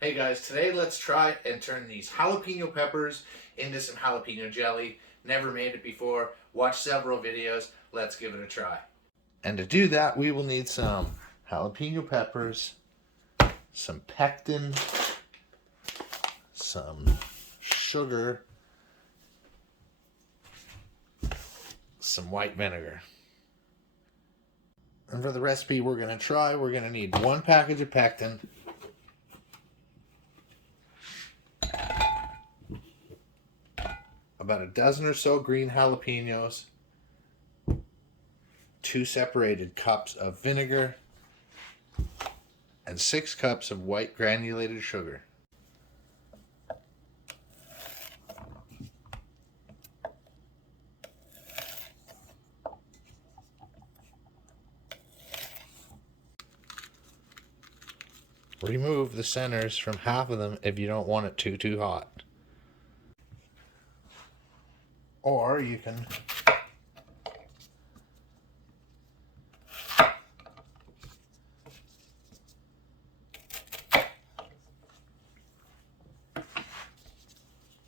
Hey guys, today let's try and turn these jalapeno peppers into some jalapeno jelly. Never made it before. Watched several videos. Let's give it a try. And to do that, we will need some jalapeno peppers, some pectin, some sugar, some white vinegar. And for the recipe we're going to need one package of pectin, about a dozen or so green jalapenos, 2 separated cups of vinegar, and 6 cups of white granulated sugar. Remove the centers from half of them if you don't want it too hot. Or you can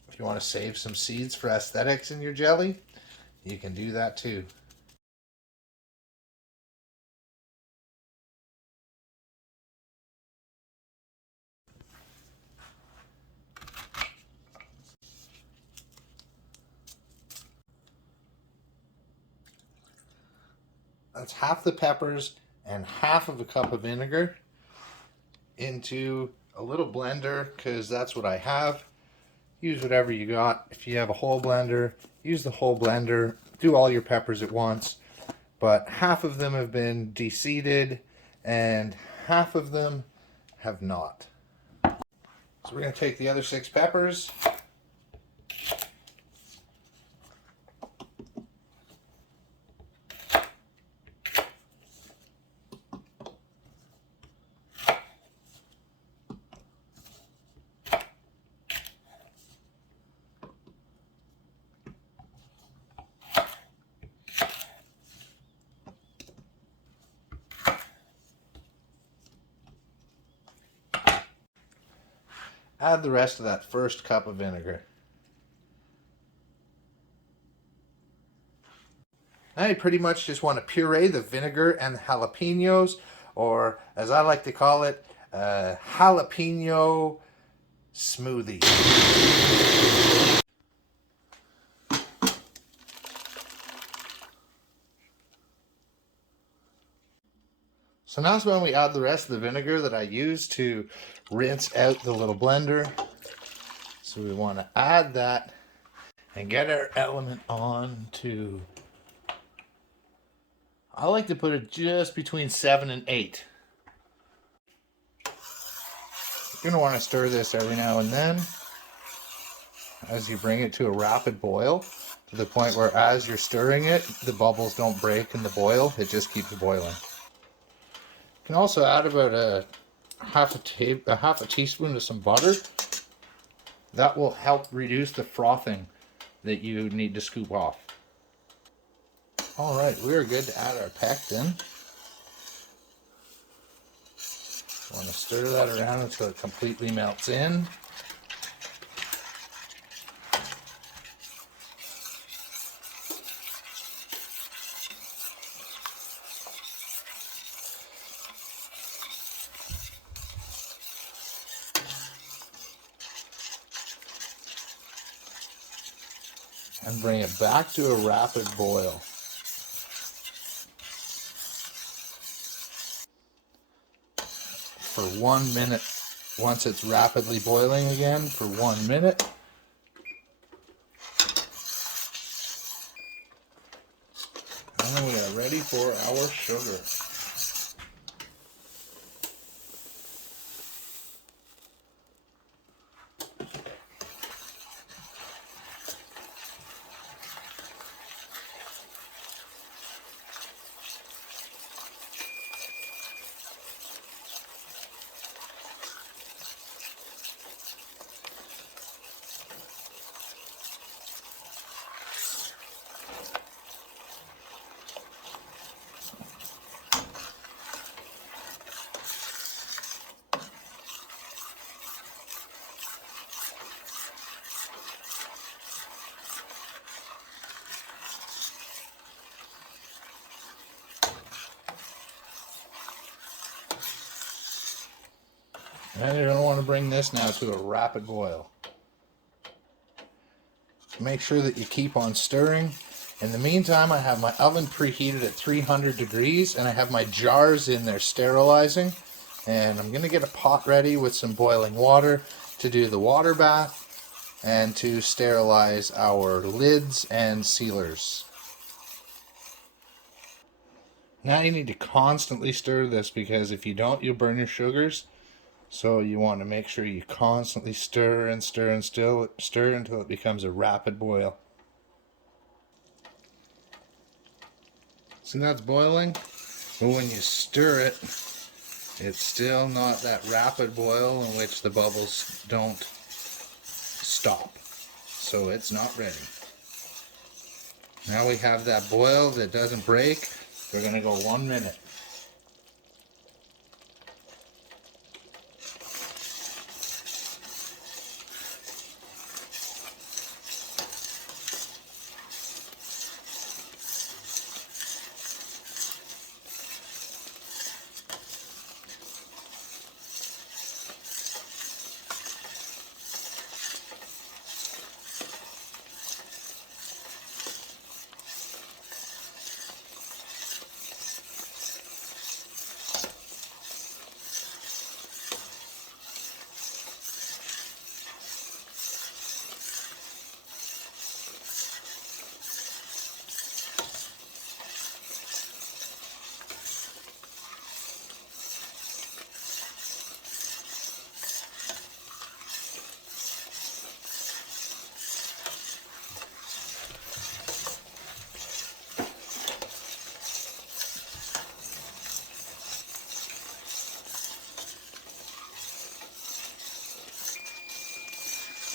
if you want to save some seeds for aesthetics in your jelly, you can do that too. That's half the peppers and half of a cup of vinegar into a little blender, because that's what I have. Use whatever you got. If you have a whole blender, use the whole blender. Do all your peppers at once. But half of them have been de-seeded and half of them have not. So we're going to take the other 6 peppers, add the rest of that first cup of vinegar. Now you pretty much just want to puree the vinegar and the jalapenos, or as I like to call it, jalapeno smoothie. So now's when we add the rest of the vinegar that I used to rinse out the little blender. So we want to add that and get our element on to, I like to put it just between 7 and 8. You're going to want to stir this every now and then as you bring it to a rapid boil, to the point where as you're stirring it, the bubbles don't break in the boil, it just keeps boiling. You can also add about a half a teaspoon of some butter. That will help reduce the frothing that you need to scoop off. Alright, we are good to add our pectin. Want to stir that around until it completely melts in. And bring it back to a rapid boil. For 1 minute. Once it's rapidly boiling again for 1 minute. And then we are ready for our sugar. And you're going to want to bring this now to a rapid boil. Make sure that you keep on stirring. In the meantime, I have my oven preheated at 300 degrees and I have my jars in there sterilizing. And I'm going to get a pot ready with some boiling water to do the water bath and to sterilize our lids and sealers. Now you need to constantly stir this because if you don't, you'll burn your sugars. So you want to make sure you constantly stir and stir and still stir until it becomes a rapid boil. So now it's boiling, but when you stir it, it's still not that rapid boil in which the bubbles don't stop. So it's not ready. Now we have that boil that doesn't break. We're going to go 1 minute.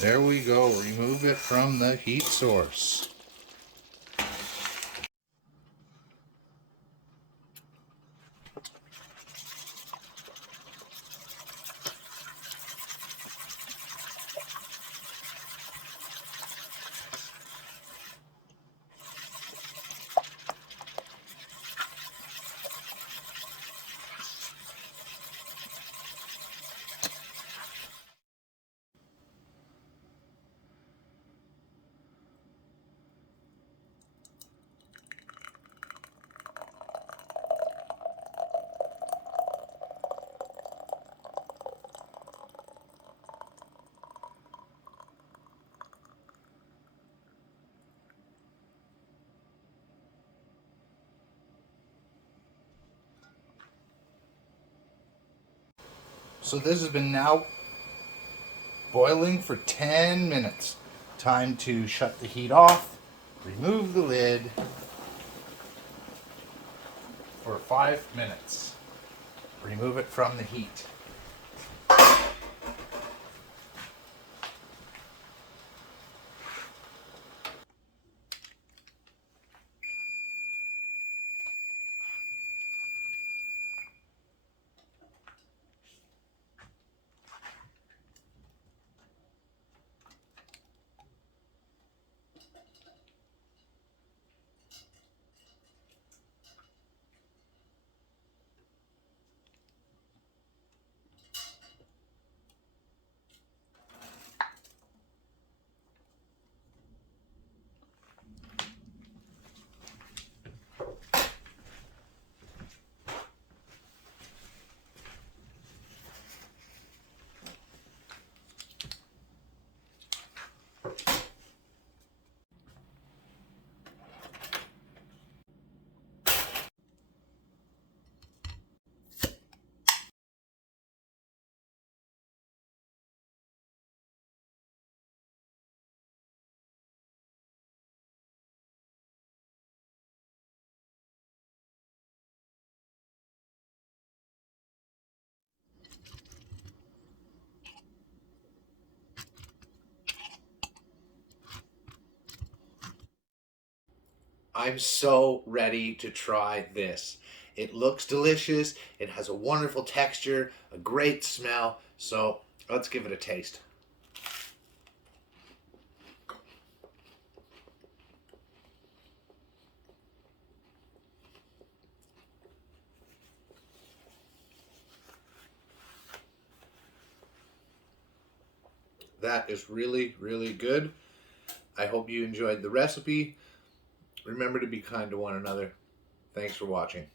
There we go. Remove it from the heat source. So this has been now boiling for 10 minutes. Time to shut the heat off, remove the lid for 5 minutes. Remove it from the heat. I'm so ready to try this. It looks delicious. It has a wonderful texture, a great smell. So let's give it a taste. That is really, really good. I hope you enjoyed the recipe. Remember to be kind to one another. Thanks for watching.